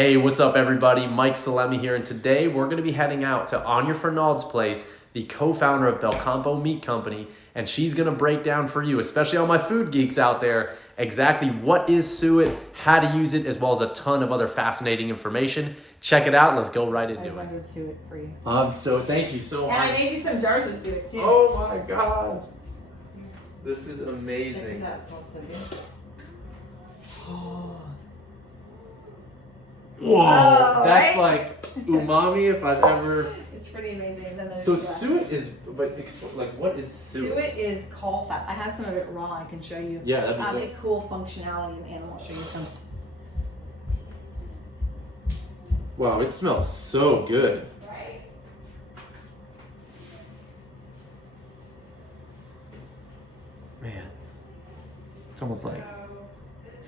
Hey, what's up everybody? Mike Salemi here, and today we're going to be heading out to Anya Fernald's place, the co-founder of Belcampo Meat Co, and she's going to break down for you, especially all my food geeks out there, exactly what is SUET, how to use it, as well as a ton of other fascinating information. Check it out. Let's go right into it. I rendered SUET for you. Thank you so much. And I made you some jars of SUET too. Oh my god. This is amazing. Check this out, it smells so good. Whoa, Oh, that's right? like umami if I've ever. It's pretty amazing. And then there's So that. SUET is, like what is SUET? SUET is caul fat. I have some of it raw. I can show you. Yeah, that'd be a good. cool functionality in the animal. I'll show you some. Wow, it smells so good. Right. Man, it's almost like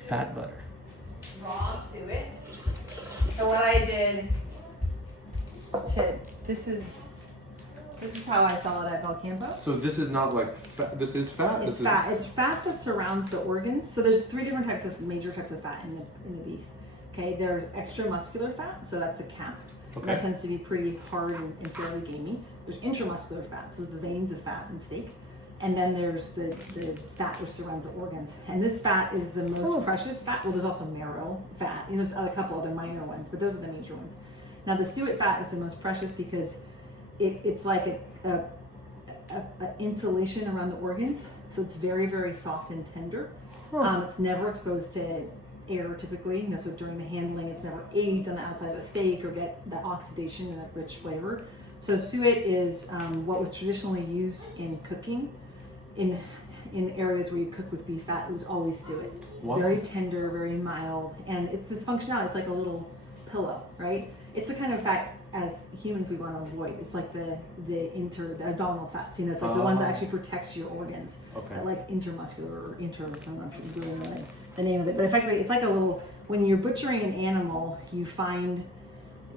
fat butter. Raw SUET. So what I did this is how I sell it at Belcampo. So this is not like fat, this is fat? It's fat. It's fat that surrounds the organs. So there's three different major types of fat in the beef. Okay, there's extra muscular fat, so that's the cap. Okay. That tends to be pretty hard and fairly gamey. There's intramuscular fat, so the veins of fat in steak. And then there's the fat which surrounds the organs. And this fat is the most precious fat. Well, there's also marrow fat. You know, there's a couple other minor ones, but those are the major ones. Now the SUET fat is the most precious because it's like a insulation around the organs. So it's very, very soft and tender. It's never exposed to air typically. You know, so during the handling, it's never aged on the outside of a steak or get that oxidation and that rich flavor. So SUET is what was traditionally used in cooking. In areas where you cook with beef fat, it was always SUET. It's very tender, very mild, and it's this functionality. It's like a little pillow, right? It's the kind of fat as humans we want to avoid. It's like the abdominal fats. You know, it's like the ones that actually protects your organs. Okay. Like intermuscular or I don't know if you really know the name of it, but effectively, it's like a little. When you're butchering an animal, you find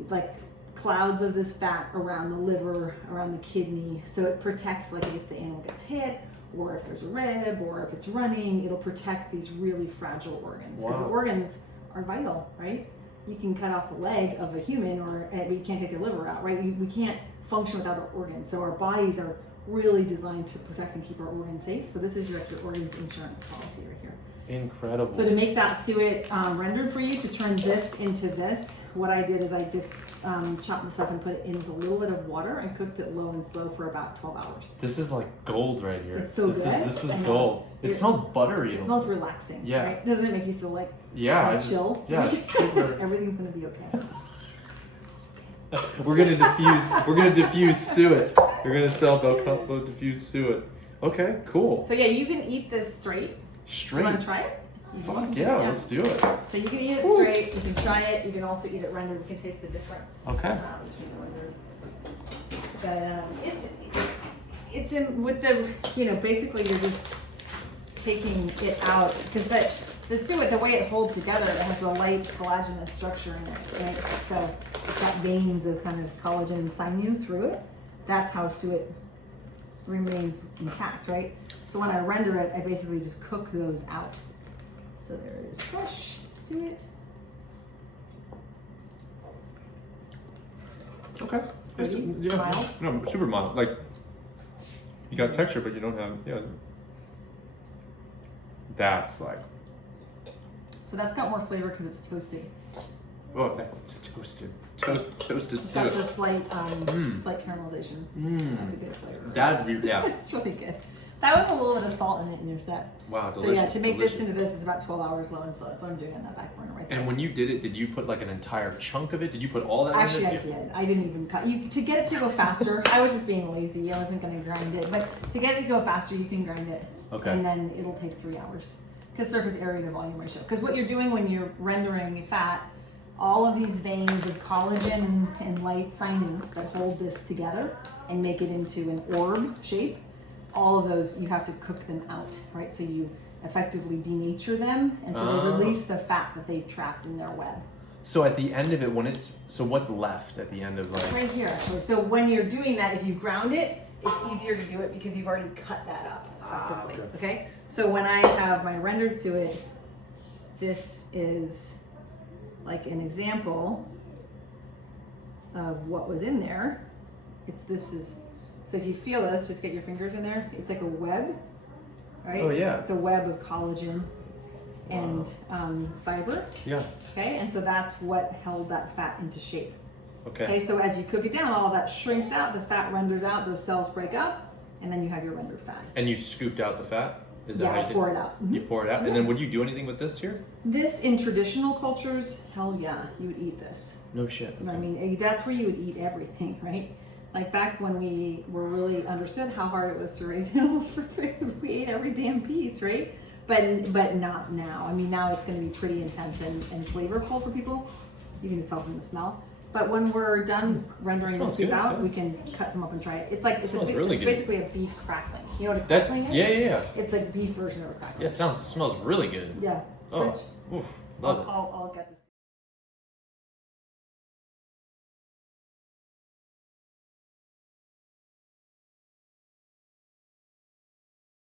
like clouds of this fat around the liver, around the kidney, so it protects, like if the animal gets hit, or if there's a rib, or if it's running, it'll protect these really fragile organs. Because the organs are vital, right? You can cut off the leg of a human, but you can't take their liver out, right? We can't function without our organs. So our bodies are really designed to protect and keep our organs safe. So this is your organs insurance policy right here. Incredible. So to make that SUET rendered for you, to turn this into this, what I did is I just chopped this up and put it in with a little bit of water and cooked it low and slow for about 12 hours. This is like gold right here. It's so good. This is gold. It smells buttery. It smells relaxing. Yeah. Right? Doesn't it make you feel like chill? Yeah. Super. Everything's gonna be okay. We're gonna diffuse SUET. We're gonna sell Belcampo diffused SUET. Okay, cool. So yeah, you can eat this straight. Do you want to try it? Fuck yeah, let's do it. So you can eat it straight. You can try it. You can also eat it rendered. You can taste the difference. Okay. But it's in with the basically you're just taking it out because the SUET, the way it holds together, it has a light collagenous structure in it, right? So it's got veins of kind of collagen and sinew through it. That's how SUET remains intact, right? So when I render it, I basically just cook those out. So there it is, fresh SUET. Okay. Mild? No, super mild. Like, you got texture, but you don't have, That's like. So that's got more flavor because it's toasted. Oh, that's toasted. Toasted That's SUET. a slight caramelization. That's a good flavor. That'd be, It's really good. That with a little bit of salt in it and you're set. Wow, So delicious. yeah, to make delicious. this into this is about 12 hours low and slow. That's what I'm doing on that back burner right there. And when you did it, did you put like an entire chunk of it? Did you put all that Actually, in I it? did. I didn't even cut. To get it to go faster, I was just being lazy. I wasn't going to grind it. But to get it to go faster, you can grind it. Okay. And then it'll take 3 hours. Because surface area to volume ratio. Because what you're doing when you're rendering fat, all of these veins of collagen and light sinew that hold this together and make it into an orb shape, all of those, you have to cook them out, right? So you effectively denature them, and so they release the fat that they've trapped in their web. So at the end of it, what's left at the end of like? Right here, actually. So when you're doing that, if you ground it, it's easier to do it because you've already cut that up effectively, okay? So when I have my rendered SUET, this is like an example of what was in there. So if you feel this, just get your fingers in there. It's like a web, right? Oh, yeah. It's a web of collagen and fiber. Yeah. Okay, and so that's what held that fat into shape. Okay. So as you cook it down, all that shrinks out, the fat renders out, those cells break up, and then you have your rendered fat. And you scooped out the fat? Is that how you did? Pour it out. You pour it out? Yeah. And then would you do anything with this here? This, in traditional cultures, hell yeah, you would eat this. No shit. I mean, that's where you would eat everything, right? Like back when we were really understood how hard it was to raise animals for food, we ate every damn piece, right? But not now. I mean, now it's going to be pretty intense and flavorful for people. You can just tell from the smell. But when we're done rendering this piece out, we can cut some up and try it. It's like it's basically a beef crackling. You know what a crackling is? Yeah. It's like beef version of a crackling. Yeah, it smells really good. Yeah. Oh, oof, love it. I'll get this.